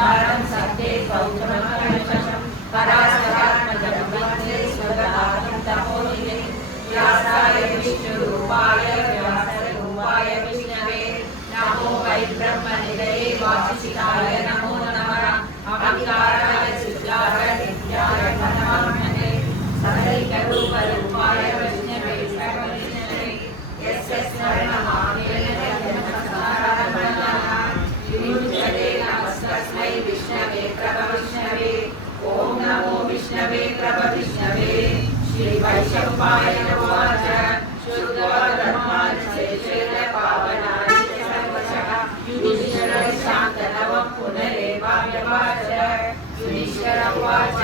ओंकारं सत्ये गौतमकलशं पराशरात्मजं वन्दे स्वगतां तपोनिधे व्यासाय विष्णुरूपाय व्यासरूपाय विष्णवे नमो वै ब्रह्मनिधये वासिष्ठाय नमो नमः अविकाराय शुद्धाय नित्याय परमात्मने सकलरूपाय विष्णवे सर्वविष्णवे यस्य स्मरणमात्रेण विमुच्यते नमस्तस्मै विष्णवे प्रभविष्णवे ॐ नमो विष्णवे प्रभविष्णवे श्रीवैशम्पायन उवाच शुद्धधर्मानुशेषेण पावनानि च सर्वशः युधिष्ठिरः शान्तनवं पुनरेवाव्यवाच युधिष्ठिर उवाच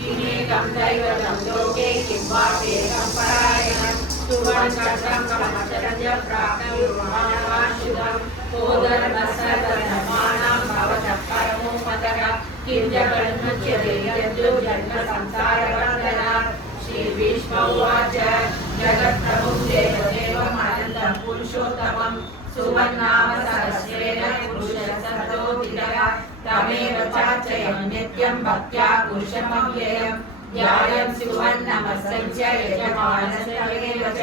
किमेकं दैवतं लोके किं वाप्येकं परायणं सुवर्णचक्रं ब्रह्मचर्यं प्राप्नुर्मानवांशुधं को धर्मः सर्वधर्माणां भवतः परमो मतः किं जगन्मुच्यते यद्यो जन्म संसारबन्धनात् श्रीभीष्म उवाच जगत्प्रभुं देवदेवम् अनन्तं पुरुषोत्तमं सुवन्नाम सहस्रेण पुरुषशब्दोऽधिकः तमेव चार्चयं नित्यं भक्त्या पुरुषमव्ययम् ध्यायं सुवन्नमस्सञ्च यजमानस्यमेव च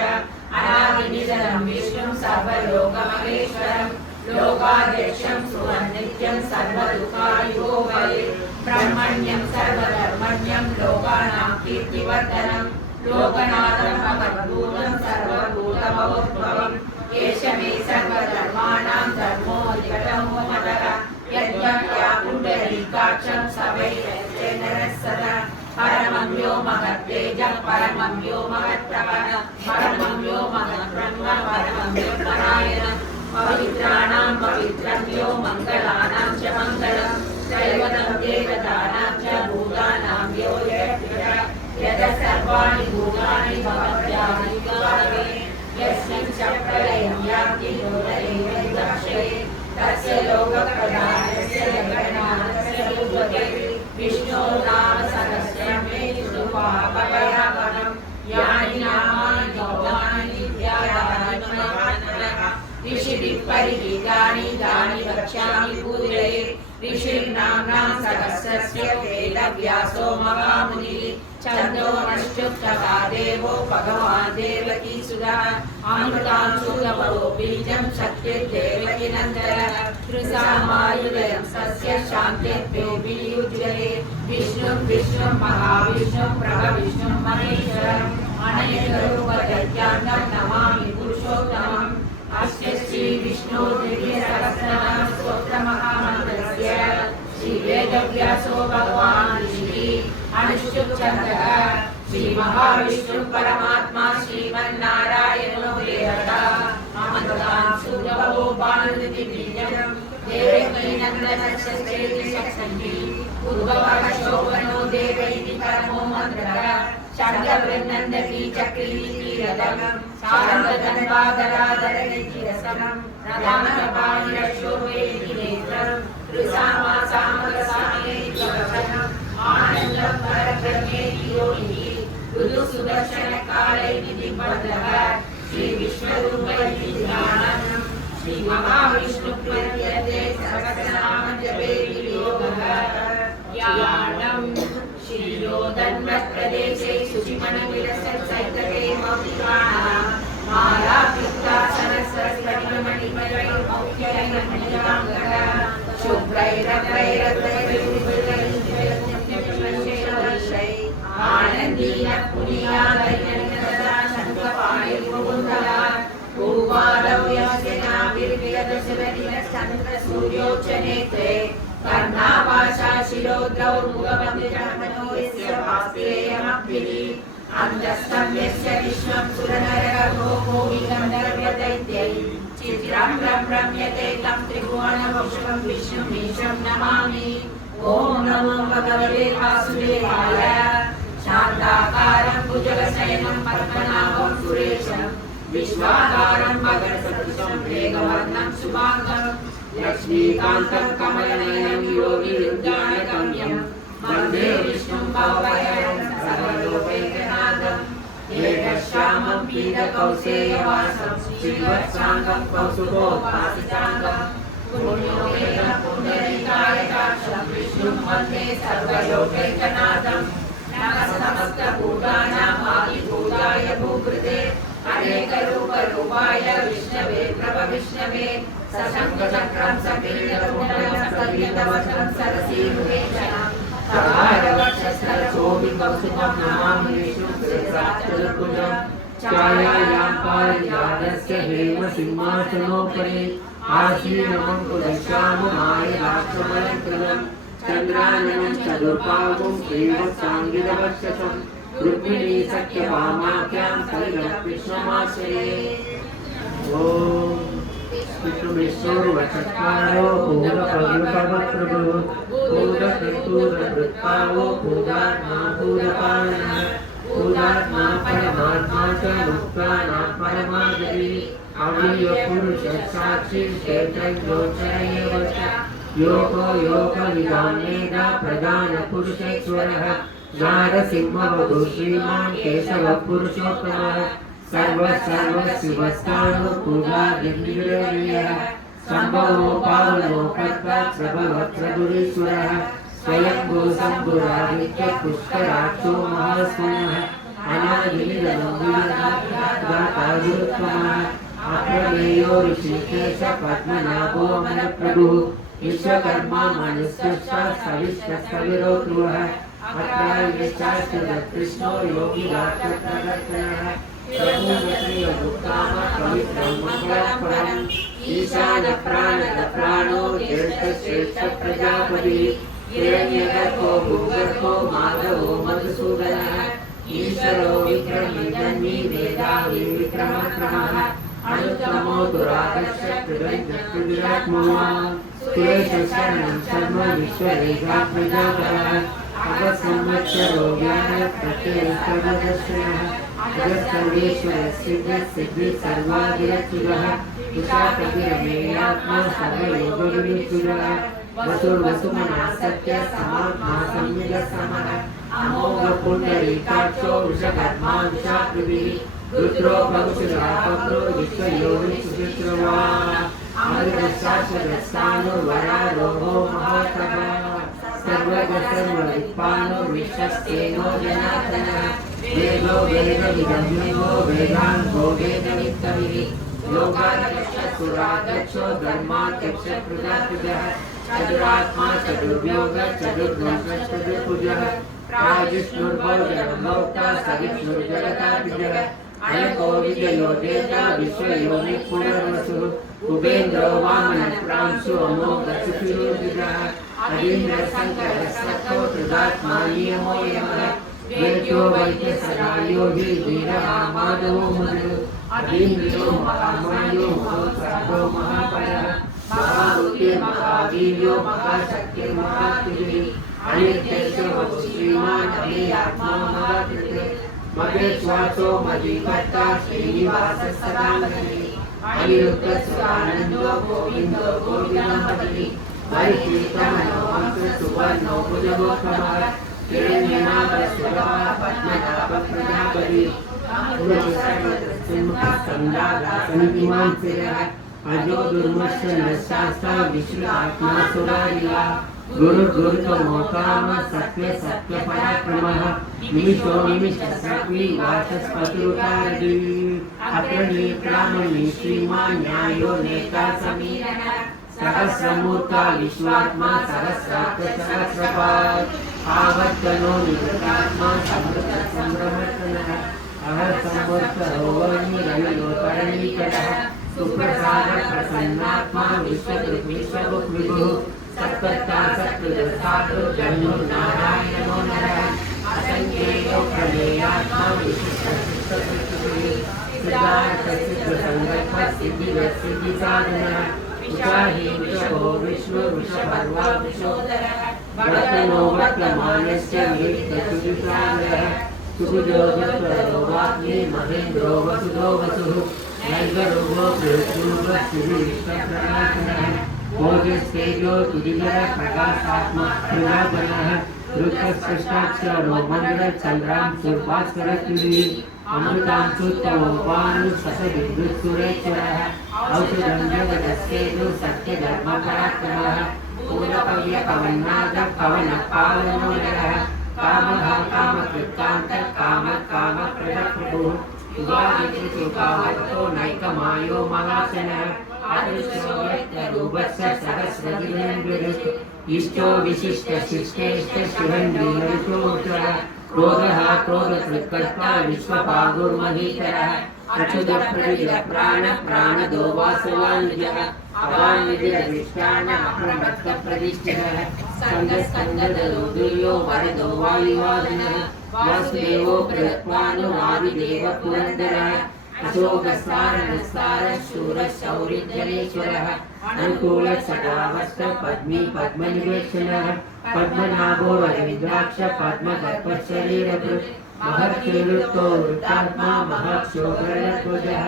अनादिनिधनं विष्णुं सर्वलोकमहेश्वरं लोकाध्यक्षं सुवन्नित्यं सर्वदुःखायुगो वै ब्रह्मण्यं सर्वधर्मण्यं लोकानां कीर्तिवर्धनं लोकनाथं भगवद्भूतं सर्वभूतमहोद्भवम् एष मे सर्वधर्माणां धर्मोऽधिकतमो मतः यज्ञया पुण्डरीकाक्षं सवैर्यश्चेनरः सदा परमं यो महत्तेजः परमं यो महत्प्रभः परमं यो महद्ब्रह्म परमं यो परायणः पवित्राणां पवित्रं यो मङ्गलानां च मङ्गलं दैवतं देवतानां च भूतानां यो यतः सर्वाणि भूतानि भवत्यानि गावे यस्मिन् च प्रलयं यान्ति लोकैर्दक्षये तस्य लोकप्रधानस्य जगन्नाथस्य उद्भवे विष्णोर्नाम सहस्रं मे सुपापयापनं यानि नामानि गौणानि नित्यानि महात्मनः ऋषिभिः परिहितानि तानि वक्ष्यामि भूतले ऋषिर्नाम्नां सहस्रस्य वेदव्यासो महामुनिः छन्दोमश्चुक्तका देवो भगवान् देवकीसुतः अमृतांशुगवो बीजं शक्तिर्देवकी नन्दनः त्रिसामायुधयं सस्य शान्तिर्देवीयुज्यते विष्णुं महाविष्णुं प्रभविष्णुं महेश्वरम् अनेकरूपदैत्यान्तं नमामि पुरुषोत्तमम् अस्य श्रीविष्णो दिव्यसहस्रनाम स्तोत्रमहामन्त्रस्य श्रीवेदव्यासो भगवान् ऋषिः अनुष्टुप्छन्दः श्रीमहाविष्णुः परमात्मा श्रीमन्नारायणो देवता अमृतांशुगवो बाणनिधि बीजं देवकी नन्दनस्य चेतिशक्सन्धिः उद्भवः शोभनो देवैति परमो मन्त्रः शार्ङ्गवृन्नन्दकी चक्रीति रथं सारङ्गधन्वाधराधरैति रसनं रथानपाणिरक्षोभेति नेत्रं त्रिसामासामरसामेति वचनम् आनन्दं परब्रह्मेति योनिः ऋतुसुदर्शनकालैति दिग्बन्धः श्रीविश्वरूपैति ध्यानं श्रीमहाविष्णुप्रीत्यर्थे सहस्रनामजपेति योगः ज्ञानं श्रीयोधन्वत्प्रदेशे शुचिमणिविलसत्सैतते मौक्तिकाणां मालाकृत्तासनसरस्वतिमणिमयैर्मौक्त्यैर्मणिकाङ्गः शुभ्रैरभ्रैरभ्रैर्विभूषैः आनन्दीनः पुनीयादैर्यनिकदा शङ्खपाणिर्मुकुन्दः भूपादौ यस्य नाभिर्वियदशवरिणश्चन्द्रसूर्योच्चनेत्रे कर्णापाशा शिरोद्रौ मुखमन्दिरमनो यस्य वास्तेयमप्रिः अन्तस्थं यस्य विश्वं सुरनरगो भोगिगन्धर्वदैत्यैः चित्रं रम्यते तं त्रिभुवनवक्षं विष्णुमीशं नमामि ॐ नमो भगवते वासुदेवाय शान्ताकारं भुजगशयनं पद्मनाभं सुरेशं विश्वाकारं गगनसदृशं मेघवर्णं शुभाङ्गं लक्ष्मीकान्तं कमलनयनं योगिहृद्यानगम्यं वन्दे विष्णुं भवभयहरं सर्वलोकैकनाथं एकश्यामं पीतकौसेयवासं श्रीवत्साङ्गं कौस्तुभोपासिताङ्गं योगेन पुण्डरीकाय दाक्षं विष्णुं वन्दे सर्वलोकैकनाथं नमस्तभूतानां आदिभूताय भूभृते अनेकरूपरूपाय विष्णवे प्रभविष्णवे सशङ्खचक्रं सकीर्णकुण्डलं सकीर्णवचनं सरसीरुवेक्षणं सहारवक्षस्थलशोभिकौस्तुभं नमामि विष्णुं शिरसाच्चलभुजं छायायां पारिजातस्य हेमसिंहासनोपरि आसीनमङ्कुलश्याममायदाक्षमलङ्कृतं चन्द्राननं चतुर्बाहुं श्रीवत्साङ्गितवक्षसं रुक्मिणी सत्यभामाख्यां सलिलं कृष्णमाश्रये। ओम विष्णुर्वचत्कारो भूतपवित्रभद्रभुः भूतकृतूरवृत्तावो भूतात्मा भूतपालनः भूतात्मा परमात्मा च मुक्तानां परमागतिः अव्ययपुरुषसाक्षी क्षेत्रज्ञोचरैव च योगो योगविदां वेद प्रधानपुरुषेश्वरः नारसिंहवधू श्रीमान् केशवः पुरुषोत्तमः सर्वशिवस्थाणु पूजादिग्विजयः सम्भवो पावनो कर्ता प्रभवप्रभुरीश्वरः स्वयंभू शम्भुरादित्य पुष्कराक्षो महास्वनः अनादिनिधनोत्तमः अप्रमेयो ऋषिकेश पद्मनाभो अमरप्रभुः विश्वकर्मा मनुष्यश्च सविष्टस्तविरो ध्रुवः कृष्णो योगिराजप्रदर्शनः प्रभुमश्रियमुक्ताम पवित्रं मङ्गलपरम् ईशानप्राणदप्राणो ज्येष्ठश्रेष्ठप्रजापतिः हिरण्यगर्भो भूगर्भो माधवो मधुसूदनः ईश्वरो विक्रमी वेदावि विक्रमक्रमः अनुत्तमो दुरादर्श कृतज्ञात्मोहा सुरेशशरणं शर्म विश्वरेखा प्रजापरः अगस्संवत्सरो ज्ञान प्रत्ययस्तमदर्शनः अगस्सर्वेश्वर सिद्धि सर्वादिरच्युतः विशाखगिरमेयात्मा सर्वयोगविनिश्चुतः वसुर्वसुमनः सत्य समात्मा संयतसमः अमोघ पुण्डरीकाक्षो विश्वकर्मा विशाकृतिः रुद्रो भवसुरापत्रो विश्वयोगिसुचित्रवा अमृतशाश्वतस्थानो वरारोहो महातपः सर्वगतर्वविद्वानो विश्वस्तेनो जनार्दनः वेदो वेदविदम्यो वेदान्तो वेदवित्तविः योगाध्यक्षसुराध्यक्षो धर्माध्यक्षकृताकृतः चतुरात्मा चतुर्योग चतुर्भुजः प्राजिष्णुर्भोजनभोक्ता सविष्णुर्जगताभिजः अयको विजयो देवता विश्वयोनिः पुनर्वसुः कुबेन्द्रो वामनप्रांशु अमोघसुखिरोजितः अधीन्द्रशङ्करसत्तो कृतात्मा नियमो यमः वेद्यो वैद्यसदायो हि वीरः माधवो मधुः अधीन्द्रियो महामायो महासर्गो महापरः महावीर्यो महाशक्तिर्महात्रिः अनित्यस्य श्रीमान् अमेयात्मा महाकृते महेश्वासो मधीकर्ता श्रीनिवासः सदानन्दि अनिरुद्धसुरानन्दो गोविन्दो गोविन्दपतिः वैश्रीतमनो हंससुवर्णो भुजगोत्तमः हिरण्यनाभस्वरः पद्मनाभप्रजापतिः पुरुषसर्वसिंहसन्दादासन्निमान् शिरः अजो दुर्मर्शनशास्ता विश्रुतात्मा सुरारिला गुरुर्गुरुतमो काम सत्य निमिषो निमिषसत्त्वी वाचस्पतिरुतारदी अग्रणी ब्राह्मणी श्रीमान् न्यायो नेता समीरः सहस्रमूर्ता विश्वात्मा सहस्राक्षसहस्रपात् आवर्तनो निवृतात्मा समृतसंभ्रमर्तनः अहसंवर्तरोवर्णि रविलोकरणीकरः सुप्रसाद प्रसन्नात्मा विश्वविभुः सत्कर्ता सत्कृतसाधु जन्मनारायणो नरः असंख्येयो प्रमेयात्मा विशिष्टसिद्धसिद्धिः सिद्धार्थसिद्धसङ्कल्प सिद्धिसाधनः विशाही विषभो विष्णुर्विषभर्वा विशोदरः वर्तनो वर्तमानस्य वेदसुविसागरः सुखजो वाग्मी महेन्द्रो वसुधो वसुः नैर्गरुगो पृथ्वीर्वसुविष्टप्रकाशनः भोजस्तेजो तुदिगर प्रकाशात्मा प्रजापनः रुद्रस्पष्टाक्षरो मन्दरचन्द्रां सुर्भास्करत्रिः अमृतांशुत्तमो वानु ससविद्युत्सुरेश्वरः औषधं जगदस्येदु सत्यधर्मपराक्रमः पूर्वपव्यपवन्नादः पवनः पावनोदयः कामः कामकृत्कान्तः कामः कामप्रदप्रभुः उपादितृकावतो नैकमायो महाशनः आदृशो व्यक्तरूपस्य सहस्रदिनेन्द्रदृष्टो इष्टो विशिष्टशिष्टेष्ट शिवन्वीरविष्णुमूर्तः क्रोधः क्रोधकृत्कर्ता विश्वपागुर्महीधरः अच्युतप्रतिजप्राणः प्राणदो वासवान्निजः अवान्निजदृष्टानप्रमत्तप्रतिष्ठितः स्कन्दस्कन्ददरुदुर्यो वरदो वायुवादनः वासुदेवो प्रदत्वानुवादिदेव पुरन्दरः अशोकसारणसारः शूरः शौरिजनेश्वरः अनुकूलसदावस्थ पद्मी पद्मनिवेशनः पद्मनाभो रविन्द्राक्ष पद्मगर्भशरीरभृत् महर्षिवृत्तो वृत्तात्मा महक्षोभरध्वजः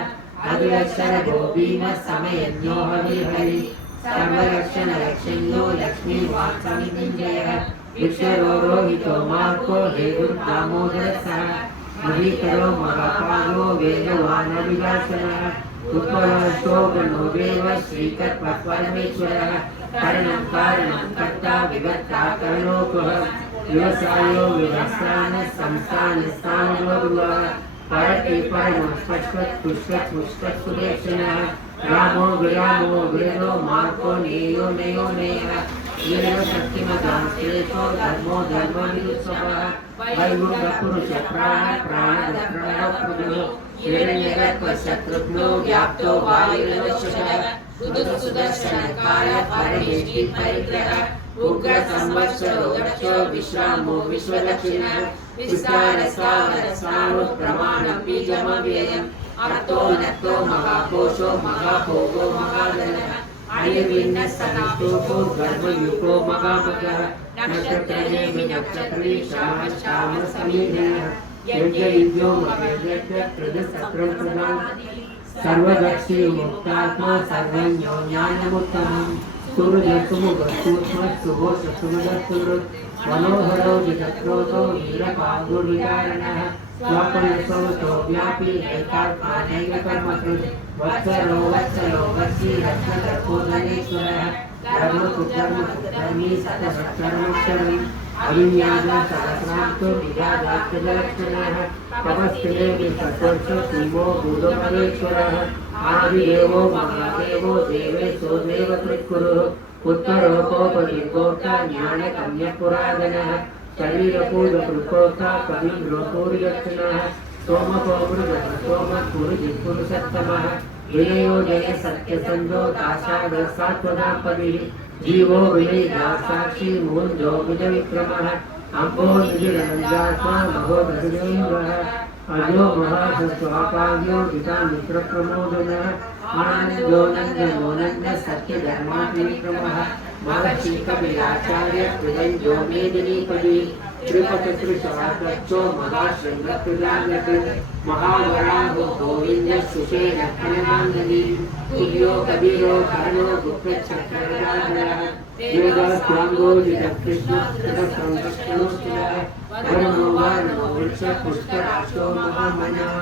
अग्रशरभो भीमः समयज्ञो हरिहरि सर्वरक्षणरक्षण्यो लक्ष्मीवासमिञ्जयः वृक्षरोहितो मार्को हेतुर्दामोदरसः महीकरो महापालो वेदवानविलासनः उत्पलस्तो गणो देव श्रीकर्परमेश्वरः करणं कारणं कर्ता विभक्ता करणोपः व्यवसायो व्यवसायः संस्थानस्थानोर्वः परते परमः स्पष्टत् पुष्टत् पुष्टत् सुदेक्षणः रामो विरामो वेदो मार्को नेयो नेयो नेयः येन शक्तिमतां श्रेष्ठो धर्मो धर्मविदुत्सवः वैभुगपुरुष प्राण प्राणप्रभो हिरण्यगर्भशत्रुघ्नो व्याप्तो वायुर्वशः सुदर्शनकाल परमेष्टि परिग्रहः उग्र संवत्सरो दक्षो विश्रामो विश्वदक्षिणः विस्तारसागरसारो प्रमाणं बीजमव्ययम् अर्थो नक्तो महाकोशो महाभोगो महाधनः आयुर्विन्नः सनातोको गर्भयुको महामगः नक्षत्रे विनक्षत्रे श्याम श्याम समीधनः यज्ञयुज्ञो महेन्द्रप्रदसत्रं प्रदान सर्वदक्षि मुक्तात्मा सर्वज्ञो ज्ञानमुत्तमम् सूर्यसुमुखसूक्ष्मशुभो शत्रुमदत्तुरुत् मनोहरो विचक्रोतो वीरपागुर्विदारणः स्वापनसौतो व्यापी एकात्मानैककर्मकृत् वत्सरो वत्सलो वत्सी रत्नकर्पोदनेश्वरः धर्मकुधर्मी सतसत्कर्मक्षरम् अभिज्ञानं सहस्रांतो विभागात्मलक्षणः तपस्ते विसर्षो शिवो बुधमहेश्वरः आदिदेवो महादेवो देवेशो देवकृत्कुरुः उत्तरोकोपदिगोप्ता ज्ञानकम्यपुरादनः शरीरपूजकृतोक्ता कविन्द्रोपूर्यक्षणः सोमपुरुजित्पुरुषत्तमः विनयो जय सत्यसन्धो दाशादसात्वदापदिः जीवो विनयिता साक्षी मूर्जो बुधविक्रमः अम्बो निधिरनञ्जात्मा महोदरेन्द्रः अजो महासस्वापाग्यो वितामित्रप्रमोदनः आनन्दो नन्दनो नन्द सत्यधर्मात्मविक्रमः महर्षि कपिलाचार्य हृदयो मेदिनीपदी त्रिपतितृशास्त्रो महाशृङ्गप्रदानत् महावराहो गोविन्द सुषेण फलमाङ्गनी तुल्यो कबीरो कर्णो गुप्तचक्रराजः योगस्वाङ्गो निरकृष्णकृतसंकष्टोष्ठः परमो वारणो वृक्षपुष्कराक्षो महामनः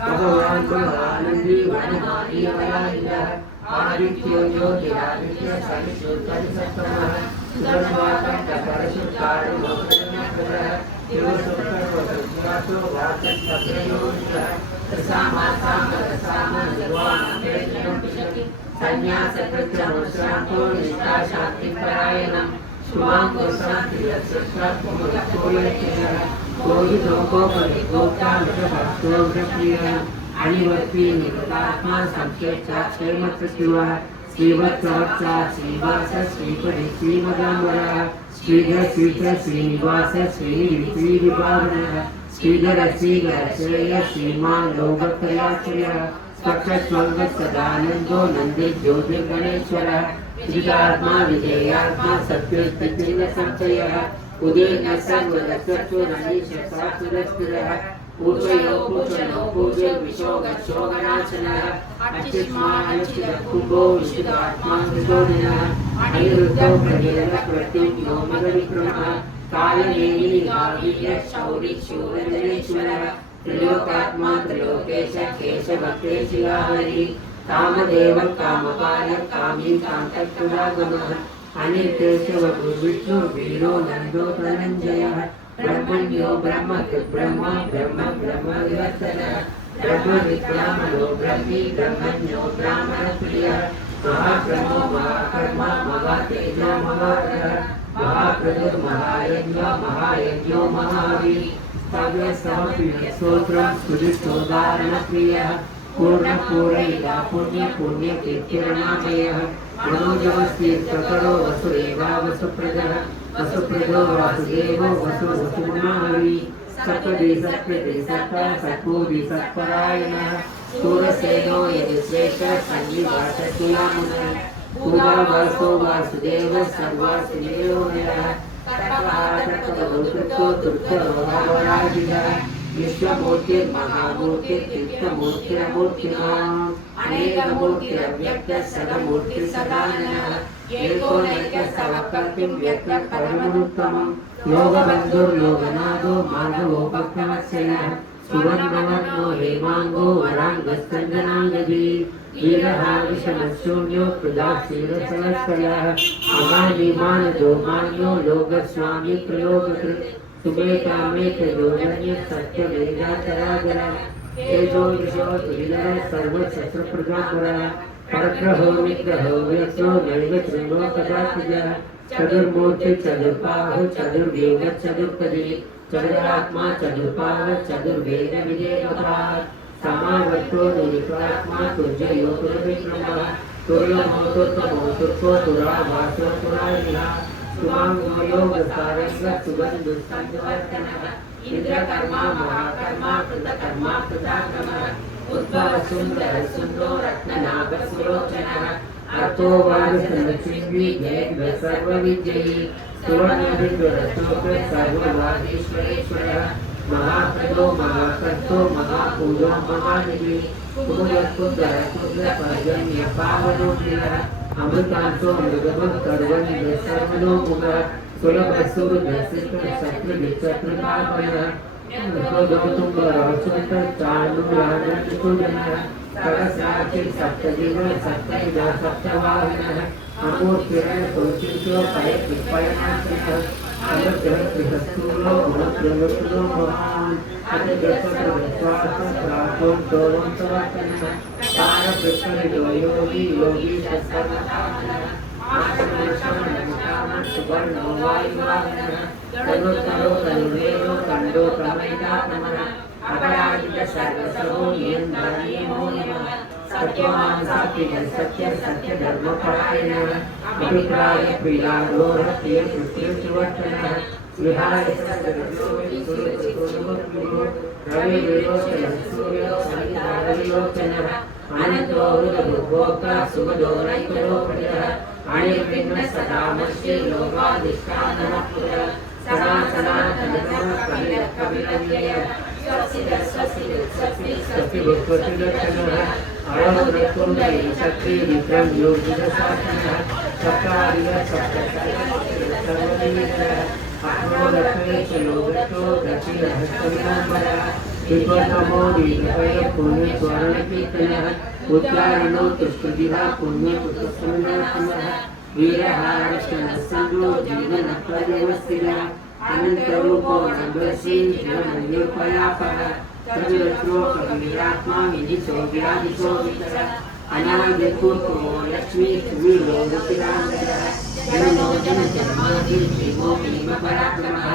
भगवान् ब्रह्मानन्दी वनमाली वराहितः आदित्यो ज्योतिरादित्य सविशुद्धसत्तमः सुदर्शवाकण्ठपरशुद्धारो दिवसोत्तरवसुरासो वाचस्पत्रयोनितः संन्यासकृत्यमुश्रान्तो निष्ठाशान्तिपरायणम् शुभाङ्गो शान्तिरक्षोलक्षणः कोहितोकोपरिगोप्ता मृतभक्तो वृप्रियः अनिवर्ती निवृतात्मा संक्षेप्ता क्षेमकृत्युवः श्रीवत्सवत्सा श्रीवास श्रीपति श्रीमदाम्बरः श्रीधर श्रीधर श्रीनिवास श्रीविभावनः श्रीधर श्रीधर श्रेय श्रीमान् लोकत्रयाश्रयः स्वच्छस्वङ्गसदानन्दो नन्दे ज्योतिर्गणेश्वरः विजितात्मा विजयात्मा सत्योत्थितिर्नसंशयः उदयः सर्वदक्षुरनीशसात्सुरस्थिरः पूजयो पूजनो पूज्य विशोगशोगनाशनः अच्युत्मा अच्युतकुम्भो विशुद्धात्मा विशोधनः अनिरुद्धो प्रदेवप्रत्युज्ञो मदविक्रमः कालनेमिनि गावीय शौरि शूरजनेश्वरः त्रिलोकात्मा त्रिलोकेश केशभक्तेशिलाहरि कामदेव कामपाल कामी कांतत्पुरागमः अनिकेशव विष्णु वीरो नंदो धनंजयः ब्रह्मण्यो ब्रह्मकृत् ब्रह्म ब्रह्म ब्रह्म विवर्तनः ब्रह्म विद्रामणो ब्रह्मी ब्रह्मण्यो ब्राह्मणप्रियः महाब्रह्मो महाकर्मा महातेजो महारः महाप्रभुर्महायज्ञो महायज्ञो महावीर स्तव्य समर्पित स्तोत्रं स्तुतिस्तोदारणप्रियः पूर्ण पूरयिता पुण्य पुण्य कीर्तिरणामयः मनोजवस्तीर्थकरो वसुदेवा वसुप्रदः वसुप्रदो वासुदेवो वसु वसुमहावी सत्पदे सत्पदे सत्ता सत्पूर्वी सत्परायणः सूरसेनो यजुश्रेष्ठ सन्निवासतुलामुनः पूर्वावासो वासुदेव सर्वासुदेवो निरः कर्मकारकवधूकृतो दुर्गरोहावराजितः विश्वमूर्तिर्महामूर्तिर्तीर्थमूर्तिरमूर्तिमान् अनेकमूर्तिरव्यक्तः सदमूर्तिर्सदाननः एको नैकस्तवकर्तिं व्यक्तः परमोत्तमं योगबन्धुर्योगनाथो माधवोपक्रमस्यनः सुवर्णवर्णो हेमाङ्गो वराङ्गस्तञ्जनाङ्गदी वीरहाविषमशून्यो कृदाक्षीरसहस्रः अमानिमानदो मान्यो लोकस्वामी प्रयोगकृत् सुमेकामेतयोजन्य सत्यवेदाचराचरः तेजो विशो तुलिनः सर्वशस्त्रप्रजापरः परग्रहो निग्रहो व्यक्तो नैव शृङ्गो कदाचिदः चतुर्मूर्ति चतुर्बाहु चतुर्वेद चतुर्पदी चतुरात्मा चतुर्पाद चतुर्वेद विजयवतात् समावर्तो निरुपात्मा तुर्जयो तुर्विक्रमः तुर्यमोतुर्तमोतुर्को तुराभासो तुरारिणः सुवाङ्गो योगसारस्य सुबन्धुस्तन्तुवर्तनः इन्द्रकर्मा महाकर्मा कृतकर्मा कृताक्रमः उद्भव सुन्दर सुन्दो रत्ननाभसुलोचनः अर्थो वादसनचिन्वी जयद्व सर्वविजयी सुवर्णविद्वरशोक सर्ववागीश्वरेश्वरः महाप्रदो महाकर्तो महापूजो महानिधि कुमुदकुन्दरकुन्द्रपर्जन्य पावनो प्रियः अमृतांशो मृगवत् कर्वण्य सर्वलोमुखः सुलभसुरदर्शितः शत्रुनिचत्रपावनः गौतुम्बरासुतचारुराजन्तुजनः सरसाचिर सप्तदिव सप्तविदा सप्तवाहनः अमूर्तिरणसौचित्यो पयकृपयनाश्रितः अमृतः गुणप्रवृत्तो महान् अतिदशप्रविश्वासप्राप्तोऽन्तवन्तवत्तनः तारकृष्णो योगी योगी सर्वकामनः सुवर्णो वायुवाहनः तनुतरो तनुवेदो कण्डो कमैदात्मनः अपराजित सर्वसहो येन्द्रनियमो नमः सत्यवान् सात्विक सत्य सत्य धर्मपरायणः अभिप्राय प्रियारोह प्रिय कृष्णवर्तनः विहाय रवि विलोचन सूर्यो सवितारविलोचनः अनन्तो हृदभोक्ता सुमदो नैकलोपनः अणिर्विघ्न सदामश्ये लोकाधिष्ठानः पुरः सदा सनातनः कविरव्ययः स्वस्ति भूत्वतिलक्षणः अरवरकुण्डै शक्ति विक्रम योगिदशासनः सप्तारिः सप्तसर्वविधः आत्मोदक्षेश योगतो दक्षिणहस्तविनाम्बरः विद्वत्तमो दीर्घय पुण्यस्वरणकीर्तनः उत्तारणो तुष्टुदिः पुण्यपुत्रसंनाशनः वीरहारश्चनस्सङ्गो जीवनप्रव्यवस्थितः अनन्तरूपो नन्दसी जीवननिर्पयापः तद्रत्रो कविरात्मा विदिशो व्याधिशोभितः अनादिपूर्वो लक्ष्मी सुवीरो रतिरान्तरः जनो जनजन्मादिर्जीवो भीमपराक्रमः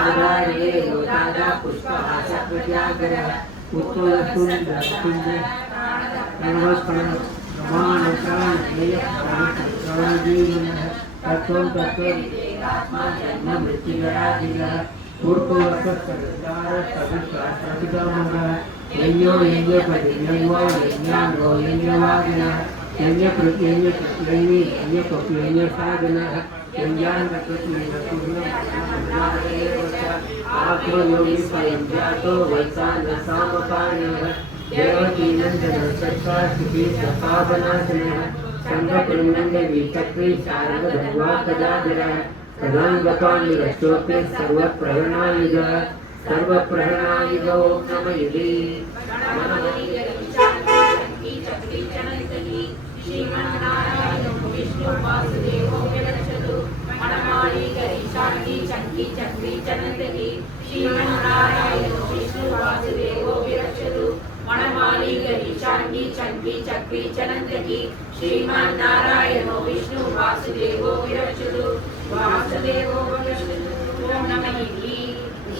आधारे रोदादा पुष्पहासप्रजागरः उत्तरसुन्दरसुन्दर सर्वस्परमानप्राणप्रियप्राणजीवनः तत्त्वं तत्त्वविदेहात्मा जन्ममृत्युजरादिनः पूर्ववत्सरदारसविश्वासविदामः यज्ञो यज्ञपतिर्यज्ञो यज्ञाङ्गो यज्ञवादिनः यज्ञकृत्यज्ञसाधनः आत्मो योगी स्वयं जातो वैतानसामपाणिः देवकीनन्दन सत्तास्थिति सपावनाशनः संघपुरन्दविचक्री शारदधर्वाकदाधिरः सदाङ्गपाणिरशोके सर्वप्रहरणायुधः सर्वप्रहरणायुधो नमः देवकी श्रीमन्नारायणो विष्णु वासुदेवो विरचितु वासुदेवो विरचितु ओम नमः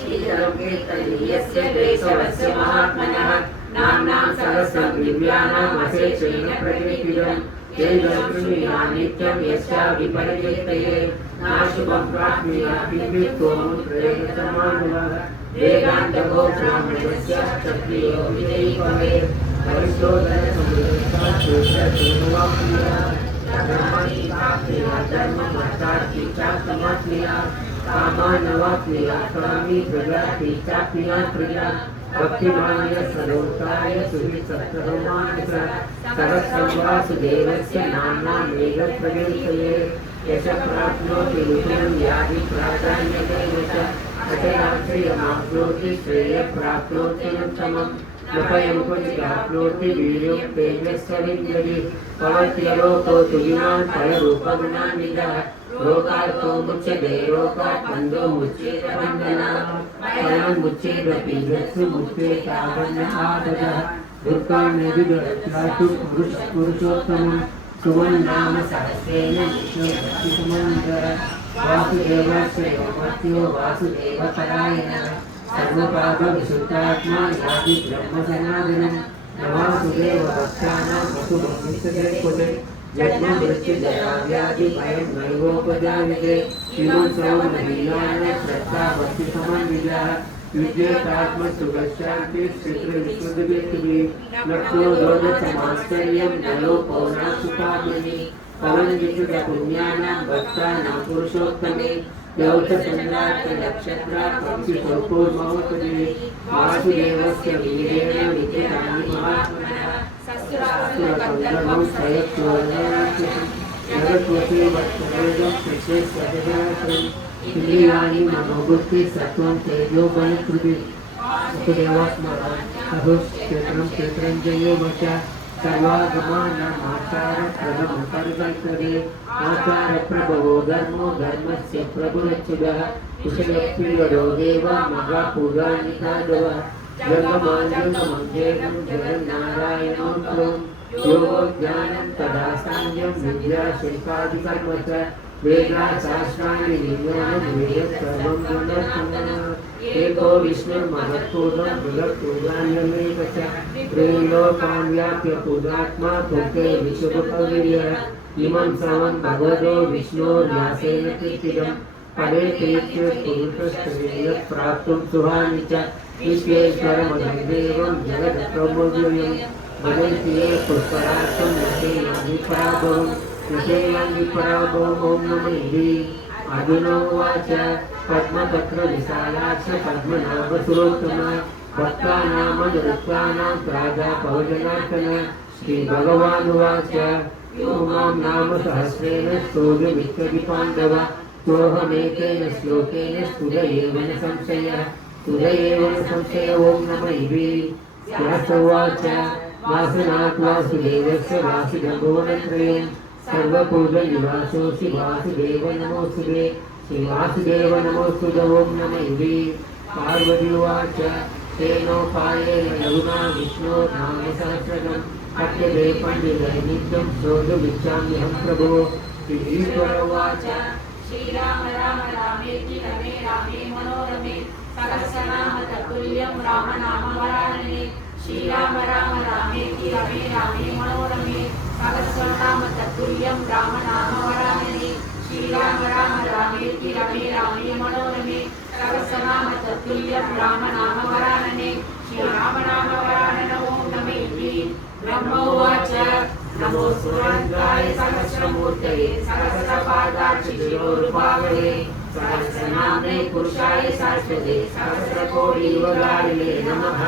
श्रीलोके तदीयस्य केशवस्य महात्मनः नाम्नां सहस्रं दिव्यानाम् अशेषेण प्रकीर्तितम् तेजस्विना नित्यं यस्या विपर्येतये नाशुभं प्राप्नुयात् किमृतो प्रेमसमानः वेदान्तको ब्राह्मणस्य क्षत्रियो विजयी भवेत् भक्तिमान्य सलोकाय सुहितसत्तमानस सरस्ववासुदेवस्य नाम्नां वेदं प्रकीर्तये यश प्राप्नोति रुचिं यादि प्राधान्यतेन च अचलाश्रियमाप्नोति श्रेयः प्राप्नोति उत्तमम् नपयं पुण्यप्नोति वीर्योक्तेजस्विन्द्रहि पवत्यलोको तुगिनान् फलरूपगुणान्वितः रोगार्थो मुच्यते रोगात् बन्धो मुच्येत बन्धनात् फलं मुच्येदपि यत्सु मुच्येताबन्धनादः दुर्गान्यदिदत्यातु पुरुषोत्तमं सुवन्नाम सहस्रेण विष्णुभक्तिसमन्वितः वासुदेवस्य योमत्यो वासुदेवपरायणः सर्वपापविशुद्धात्मा याति ब्रह्मसनातनं नवासुदेव भक्तानां वसुभक्तिसुते जन्म मृत्युजरा व्याधि भयं नैवोपजायते इमं सर्वमहीयानां श्रद्धा भक्तिसमन्वितः विद्येतात्मसुखशान्ति स्थितिर्विश्रुतिभिः लक्ष्यो दोषसमाश्चर्यं नलोको न सुखामि फलं विशुद्धपुण्यानां भक्तानां पुरुषोत्तमे नक्षत्रात्मक्षत्रात्मवति वासुदेवस्य वीरेण विद्यमानि महात्मनः सस्रासुरकन्दर्पं जगत्वसे वत्सरेदं शिक्षेश्वरदासम् इन्द्रियाणि मनोबुद्धि सत्त्वं तेजो बलकृति सुदेवस्मरणं क्षेत्रं वच सर्वागमानाचारप्रभवकर्तरे आचारप्रभवो धर्मो धर्मस्य प्रभुरच्युतः कुशलप्रियरो देव महापूजानिकादवः जगमाञ्जनमध्येनं जगन्नारायणो योगो ज्ञानं तदा साङ्ख्यं विद्या शिल्पादिकर्म च वेदाशास्त्राणि विज्ञानं वेदप्रभं गुणोत्तमः एको विष्णुर्महत्पूर्णं बृहत्पूजान्यमेव च त्रैलोकान् व्याप्य पूजात्मा भुक्ते विश्वभुतवीर्यः इमं सर्वं भगवतो विष्णोर्व्यासेन कीर्तितं परे प्रीत्य पुरुषस्तुल्यं प्राप्तुं सुहानि च विश्वेश्वरमदं देवं जगत्प्रभुव्ययं वदन्ति ये पुष्करार्थं यशेनाभिपराभवम् यशेनाभिपराभवम् ॐ नमः अर्जुनो उवाच पद्मपत्रविशालाक्ष पद्मनाभसुरोत्तम भक्तानामनुरुक्तानां प्राजापवजनार्दन श्रीभगवानुवाच यो मां नाम सहस्रेण स्तोत्रमिच्छति पाण्डव तोऽहमेकेन श्लोकेन स्तुत एव न संशयः स्तुत एव न संशय ॐ नमः व्यास उवाच वासुनाथ वासुदेवस्य वासुदेवभुवनत्रयं सर्वपूर्वनिवासोऽसि वासुदेव नमोऽस्तुते श्रीवासुदेव नमोऽस्तुते ॐ नमः पार्वती उवाच तेनोपायेन लघुना विष्णोर्नाम सहस्रकं पठ्यते पण्डितैः नित्यं श्रोतुमिच्छाम्यहं प्रभो श्रीश्वर उवाच श्रीराम राम रामेति रमे रामे मनोरमे सहस्रनाम तत्तुल्यं रामनाम वरानने श्रीराम राम रामेति रमे रामे मनोरमे सहस्रनाम तत्तुल्यं रामनाम वरानने श्रीराम राम रामेति रमे रामे मनोरमे सहस्रनाम तत्तुल्यं रामनाम वरानने श्रीराम नाम वरानन ॐ नमः ब्रह्म उवाच नमो सुरन्ताय सहस्रमूर्तये सहस्रपादाक्षिशिरोरुपावहे सहस्रनाम्ने पुरुषाय शाश्वते सहस्रकोटियुगधारिणे नमः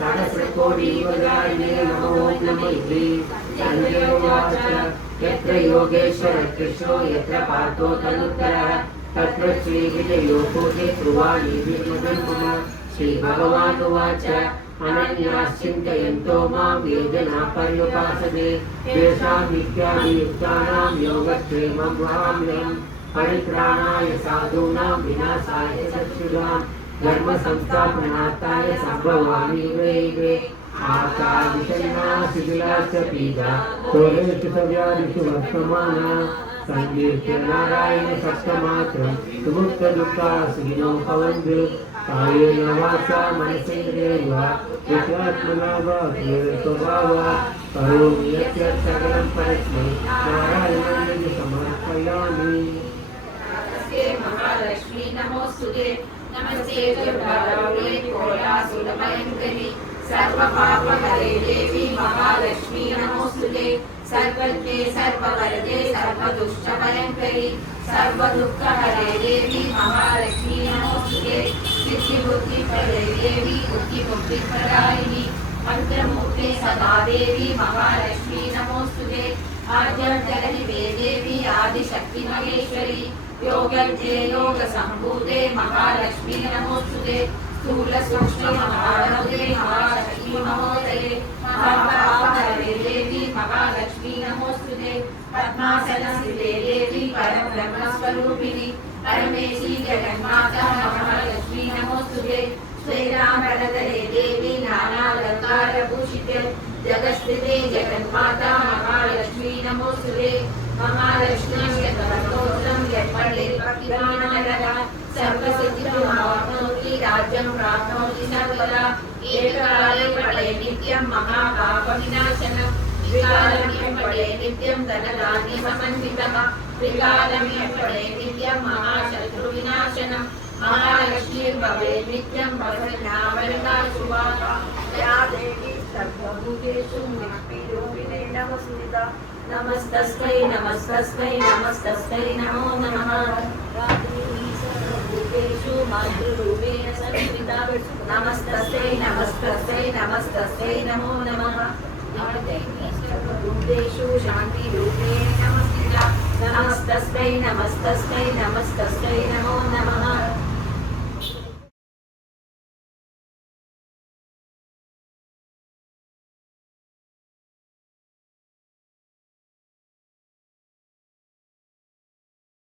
सहस्रकोटियुगधारिणे नमो ॐ नमः संजय उवाच यत्र योगेश्वर कृष्णो यत्र पार्थो तदुत्तरः तत्र श्रीविजयो भूते ध्रुवाणि विद्मदन्मम श्रीभगवानुवाच अनन्याश्चिन्तयन्तो मां ये जनाः पर्युपासते तेषाम् इत्यादियुक्तानां योगक्षेमं वहाम्यहम् परित्राणाय साधूनां विनाशाय चक्षुषां धर्मसंस्थापनार्थाय सम्भवामि युगे युगे आकादिशन्ना शिथिलाश्च पीडा तोलेषु सव्यादिषु वर्तमाना संकीर्त्य नारायण सप्तमात्रं सुमुक्तदुःखा सुखिनो भवन्तु कायेन वाचा मनसेन्द्रियैर्वा विश्वात्मना वा स्वभावा करोमि यत् सकलं परस्मै नारायणं समर्पयामि। नमस्ते महालक्ष्मी नमोस्तुते नमस्ते दुर्गावल्ली कोलासुरभयङ्करी सर्वपापहरे देवी महालक्ष्मी नमोस्तुते सर्वज्ञे सर्ववरदे सर्वदुष्टभयङ्करी सर्वदुःखहरे देवी महालक्ष्मी नमोस्तुते सिद्धिबुद्धिप्रदे देवी बुद्धिमुक्तिप्रदायिनी मंत्रमूर्ते सदा देवी महालक्ष्मी नमोस्तुते आद्यन्तरहिते देवी आदिशक्ति महेश्वरी योगन्ते योगसम्भूते महालक्ष्मी नमोस्तुते स्थूल सूक्ष्म महानदे महालक्ष्मी महोदये महापापहरे देवी महालक्ष्मी नमोस्तुते पद्मासनस्थिते देवी परब्रह्मस्वरूपिणी परमेशी जगन्माता महालक्ष्मी नमोस्तुते श्रीरामवरदे देवी नानालङ्कारभूषिते जगत्स्थिते जगन्माता महालक्ष्मी नमोस्तुते महालक्ष्मी शतवरदोषं यत्पठेत् सर्वसिद्धिमाप्नोति राज्यं प्राप्नोति सर्वदा एककाले पठे नित्यं महापापविनाशनं द्विकालं पठे नित्यं धनधान्यसमन्वितः त्रिकालं पठे नित्यं महाशत्रुविनाशनं महालक्ष्मीर्भवेत् नित्यं भवन्नावरदा शुभाः या देवी सर्वभूतेषु नित्यरूपिणे नमस्कृता नमस्तस्मै नमस्तस्मै नमस्तस्मै नमो नमः सर्वभूतेषु मातृरूपेण संस्कृता नमस्तस्मै नमस्तस्मै नमस्तस्मै नमो नमः सर्वभूतेषु शान्तिरूपेण नमस्कृता नमस्तस्मै नमस्तस्मै नमस्तस्मै नमो नमः